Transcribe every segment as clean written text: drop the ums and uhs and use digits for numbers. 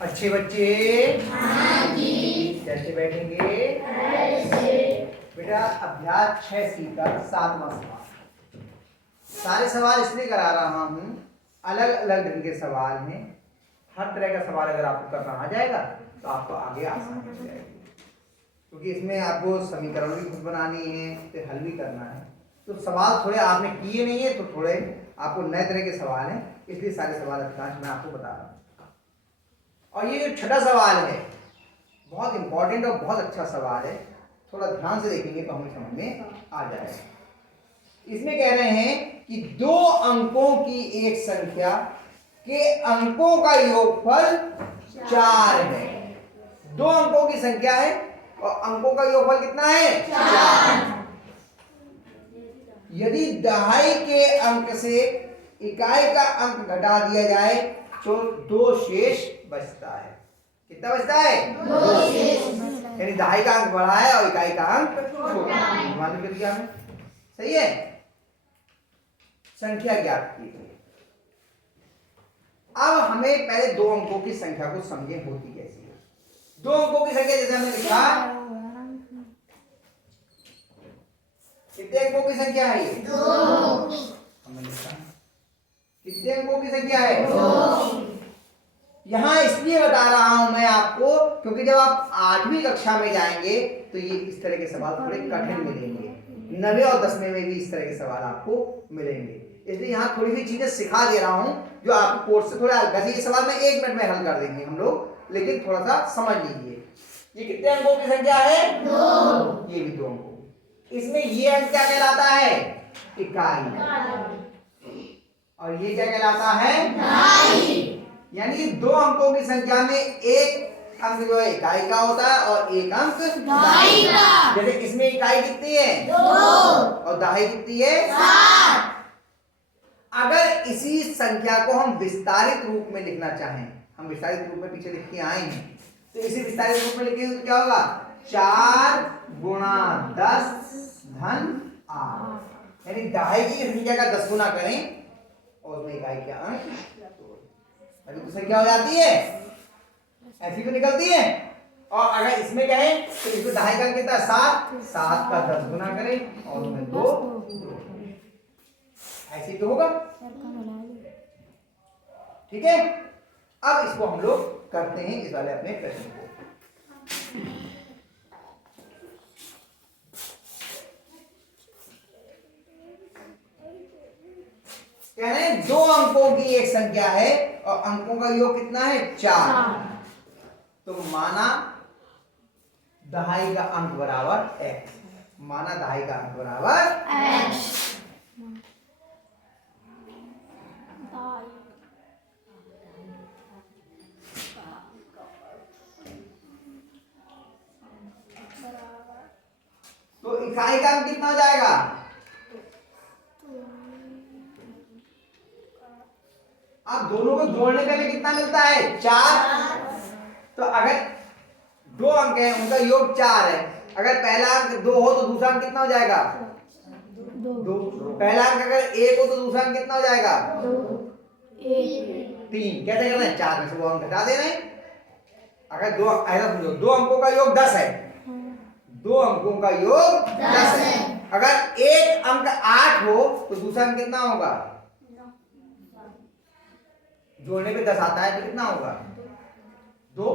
अच्छे बच्चे कैसे बैठेंगे? बेटा अभ्यास 6C का 7वां सवाल। सारे सवाल इसलिए करा रहा हूँ, अलग अलग ढंग के सवाल हैं। हर तरह का सवाल अगर आपको करना आ जाएगा तो आपको आगे आसानी हो जाएगी, क्योंकि इसमें आपको समीकरण भी खुद बनानी है, तो हल भी करना है। तो सवाल थोड़े आपने किए नहीं है, तो थोड़े आपको नए तरह के सवाल हैं, इसलिए सारे सवाल अधिकांश मैं आपको बता रहा हूँ। और ये जो छठा सवाल है बहुत इंपॉर्टेंट और बहुत अच्छा सवाल है, थोड़ा ध्यान से देखेंगे तो हमें समझ में आ जाएगा। इसमें कह रहे हैं कि 2 अंकों की एक संख्या के अंकों का योगफल 4 है। 2 अंकों की संख्या है और अंकों का योगफल कितना है? 4। यदि दहाई के अंक से इकाई का अंक घटा दिया जाए तो 2 शेष बचता है। कितना बचता है? 2 शेष। यानी दहाई का अंक बड़ा है और इकाई का अंक छोटा है। मालूम कर दिया हमें, सही है। संख्या ज्ञात की है। अब हमें पहले 2 अंकों की संख्या को समझे होती कैसी है। 2 अंकों की संख्या जैसे हमने लिखा, कितने अंकों की संख्या है ये? 2। हमने लिखा कितने अंकों की संख्या है? 2। यहां इसलिए बता रहा हूं मैं आपको, क्योंकि जब आप 8वीं कक्षा में जाएंगे तो ये इस तरह के सवाल थोड़े कठिन मिलेंगे। 9वें और 10वें में भी इस तरह के सवाल आपको मिलेंगे, इसलिए यहाँ थोड़ी सी चीजें सिखा दे रहा हूँ जो आपको कोर्स से थोड़ा, वैसे ये सवाल में 1 मिनट में हल कर देंगे हम लोग, लेकिन थोड़ा सा समझ लीजिए। ये कितने अंकों की संख्या है? 2। ये भी 2 अंकों। इसमें ये अंक क्या कहलाता है? इकाई। और ये क्या कहलाता है? दहाई। यानी 2 अंकों की संख्या में एक अंक जो है इकाई का होता है और एक अंक दहाई का। जैसे इसमें इकाई कितनी है? 2 और दहाई कितनी है? 7। अगर इसी संख्या को हम विस्तारित रूप में लिखना चाहें, हम विस्तारित रूप में पीछे लिख के आए हैं, तो इसी विस्तारित रूप में लिखेंगे तो क्या होगा? 4 गुणा 10 धन 8। यानी दहाई की संख्या का 10 गुना करें और उसमें इकाई क्या अंक, अभी तो संख्या हो जाती है, ऐसी तो निकलती है। और अगर इसमें कहें तो इसमें दहाई का कितना? 7। 7 का 10 गुना करें और उसमें 2, ऐसी तो होगा। ठीक है, अब इसको हम लोग करते हैं इस वाले अपने प्रश्न को। कह रहे हैं 2 अंकों की एक संख्या है और अंकों का योग कितना है? 4। तो माना दहाई का अंक बराबर x। माना दहाई का अंक बराबर x। तो इकाई का अंक कितना हो जाएगा? अब दोनों को जोड़ने पे हमें कितना मिलता है? 4। तो अगर 2 अंक हैं उनका योग 4 है, अगर पहला अंक 2 हो तो दूसरा अंक कितना हो जाएगा? 2। पहला अंक अगर 1 हो तो दूसरा अंक कितना हो जाएगा? 3। कैसे करना है? 4 में से वो अंक घटा देना है। अगर 2 ऐसा समझो, 2 अंकों का योग 10 है, 2 अंकों का योग 10 है, अगर एक अंक 8 हो तो दूसरा अंक कितना होगा? जोड़ने पे 10 आता है तो कितना होगा? 2।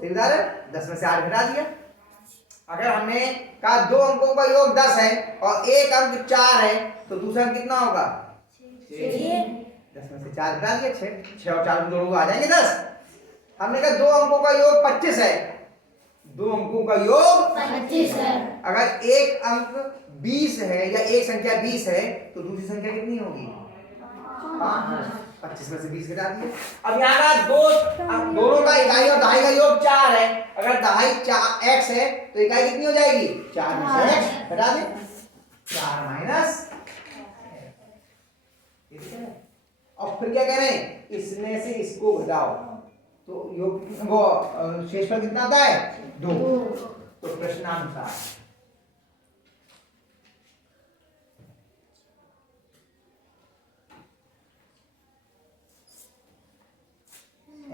सीधा 10 में से 8 घटा दिया। अगर हमने कहा 2 अंकों का योग 10 है और एक अंक 4 है तो दूसरा अंक कितना होगा? 6। 10 में से 4 घटा दिया, 6 और 4 जोड़ोगे आ जाएंगे 10। हमने कहा 2 अंकों का योग 25 है, 2 अंकों का योग 25 है, अगर एक अंक 20 है या एक संख्या 20 है तो दूसरी संख्या कितनी होगी? 5। 25 में से 20 घटा दिए। अब यहाँ का दोनों का इकाई और दहाई का योग 4 है, अगर दहाई x है तो इकाई कितनी हो जाएगी? 4 में से x घटा दे, 4 माइनस। और फिर क्या करें? इसमें से इसको घटाओ तो योग वो शेषफल कितना आता है? 2। तो प्रश्नानुसार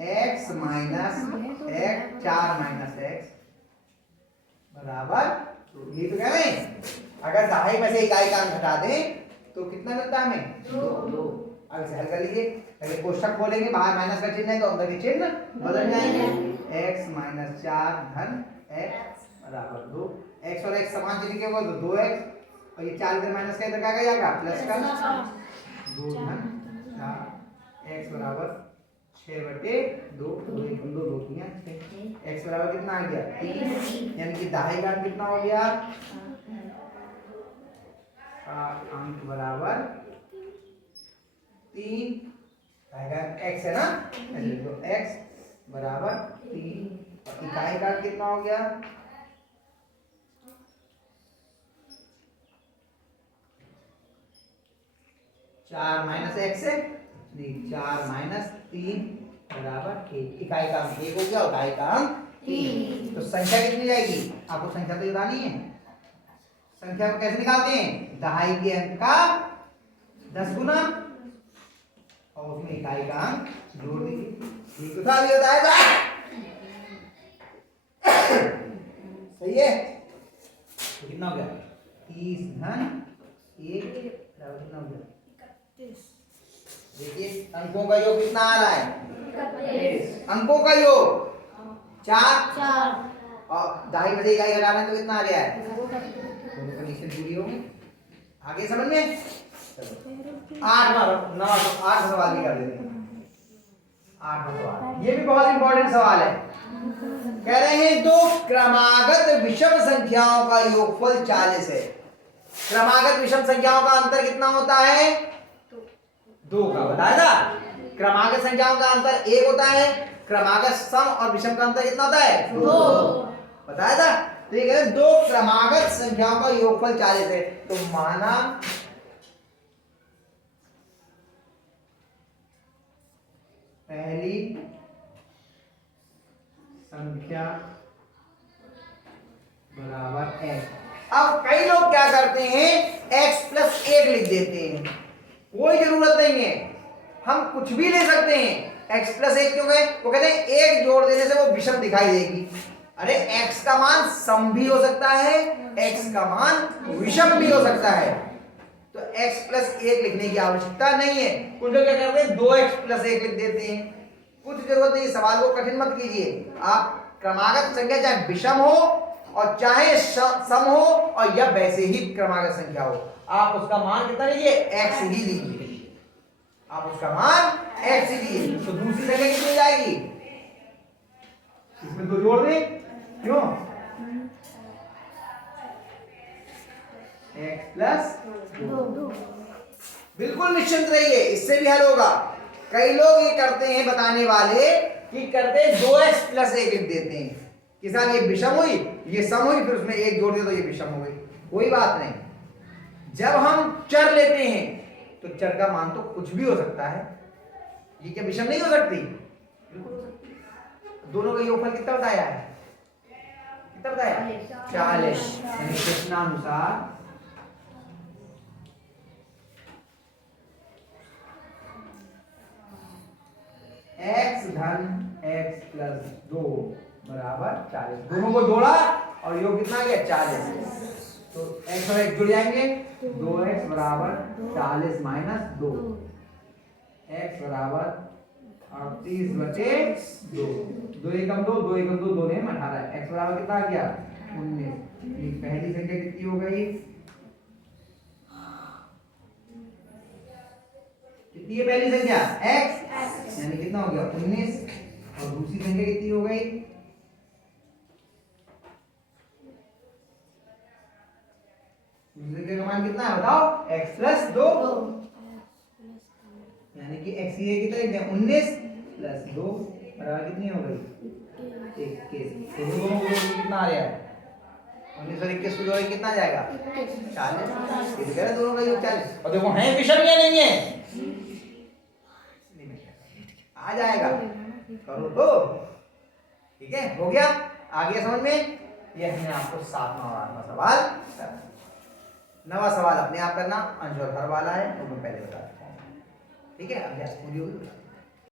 x minus x 4 minus x बराबर 2। ये तो कह रहे हैं अगर दहाई में से इकाई का अंक घटा दें तो कितना मिलता है हमें 2। अब इसे हल कर लीजिए। पहले कोष्ठक खोलेंगे, बाहर माइनस का चिन्ह है तो अंदर के चिन्ह बदल जाएंगे। x माइनस 4 धन x बराबर 2। x और x समान चिन्ह के हो तो 2x और ये 4 इधर माइनस का इधर क्या जाएगा प्लस का 2 धन 4 x बराबर 6/2। 2 x बराबर कितना आ गया 3, यानी कि दहाई का कितना हो गया अंक बराबर 3। x है ना, तो x बराबर 3 और इकाई का कितना हो गया 4 माइनस x है, 4 माइनस 3 बराबर 1। इकाई का अंक 1 हो गया और इकाई का अंक 3। तो संख्या कितनी जाएगी, आपको संख्या तो बतानी है। संख्या को कैसे निकालते हैं, दहाई के अंक का 10 गुना और उसमें इकाई का अंक जोड़ दीजिए। ये कुछ भी होता है सही है। तो कितना हो गया 30 धन 1 कितना हो गया 31। देखिए अंकों का योग कितना आ रहा है, अंकों का योग 4 और दहाई में से इकाई घटा रहे हैं तो कितना आ गया है, दोनों कंडीशन पूरी होगी। आगे समझ में 8 सवाल भी कर लेते हैं। 8 सवाल, ये भी बहुत इंपॉर्टेंट सवाल है। कह रहे हैं दो क्रमागत विषम संख्याओं का योगफल 40 है। क्रमागत विषम संख्याओं का अंतर कितना होता है 2 का, बताया था। क्रमागत संख्याओं का अंतर 1 होता है, क्रमागत सम और विषम का अंतर कितना होता है 2, बताया था। तो ये कह रहे हैं दो क्रमागत संख्याओं का योगफल 40 है। तो माना पहली संख्या बराबर x। अब कई लोग क्या करते हैं x प्लस 1 लिख देते हैं, कोई जरूरत नहीं है, हम कुछ भी ले सकते हैं। x प्लस 1 क्यों गए, वो कहते हैं 1 जोड़ देने से वो विषम दिखाई देगी। अरे x का मान सम भी हो सकता है, x का मान विषम भी हो सकता है, तो x प्लस 1 लिखने की आवश्यकता नहीं है। कुछ लोग क्या करते हैं 2x प्लस 1 लिख देते हैं, कुछ जरूरत नहीं। सवाल को कठिन मत कीजिए। आप क्रमागत संख्या चाहे विषम हो और चाहे सम हो और या वैसे ही क्रमागत संख्या हो, आप उसका मान कितना लीजिए x ही लीजिए, आप उसका मान x ही लीजिए। तो दूसरी संख्या कितनी जाएगी, इसमें 2 जोड़ दें, क्यों x प्लस 2। बिल्कुल निश्चिंत रहिए, इससे भी हल होगा। कई लोग ये करते हैं बताने वाले कि करते 2x प्लस 1 लिख देते हैं कि साहब ये विषम हुई ये सम हुई, फिर उसमें 1 जोड़ दिया तो ये विषम हो गई। कोई बात नहीं, जब हम चर लेते हैं तो चर का मान तो कुछ भी हो सकता है, ये क्या विषम नहीं हो सकती, बिल्कुल हो सकती। दोनों का योगफल कितना बताया है, कितना बताया 40। यानी प्रश्नानुसार x धन x प्लस 2 बराबर 40। दोनों को जोड़ा और योग कितना आ गया 40। तो x और x जुड़ जाएंगे, 2x बराबर 40 माइनस 2, x बराबर 38/2। 2 एकम 2, 2 एकम 2, 2 ने 18। x बराबर कितना आ गया 19। पहली संख्या कितनी हो गई, कितनी है पहली संख्या x, यानी कितना हो गया 19। और दूसरी संख्या कितनी हो गई, दूसरी संख्या का मान कितना है बताओ x प्लस 2, यानी कि x ये कितना 19 प्लस 2 बराबर कितनी हो गई 21। तो दोनों को कितना आ रहा है 19 और 21 को जोड़ेंगे कितना जाएगा 40। ये कह रहे दोनों का योग 40। और देखो है विषम या नहीं है, आ जाएगा, करो तो ठीक है, हो गया। आगे समझ में, ये हमने आपको 7वां और 8वां सवाल करना। 9वां सवाल अपने आप करना, अंश और हर वाला है तो मैं पहले बता देता हूँ, ठीक है। अभ्यास पूरी होगी।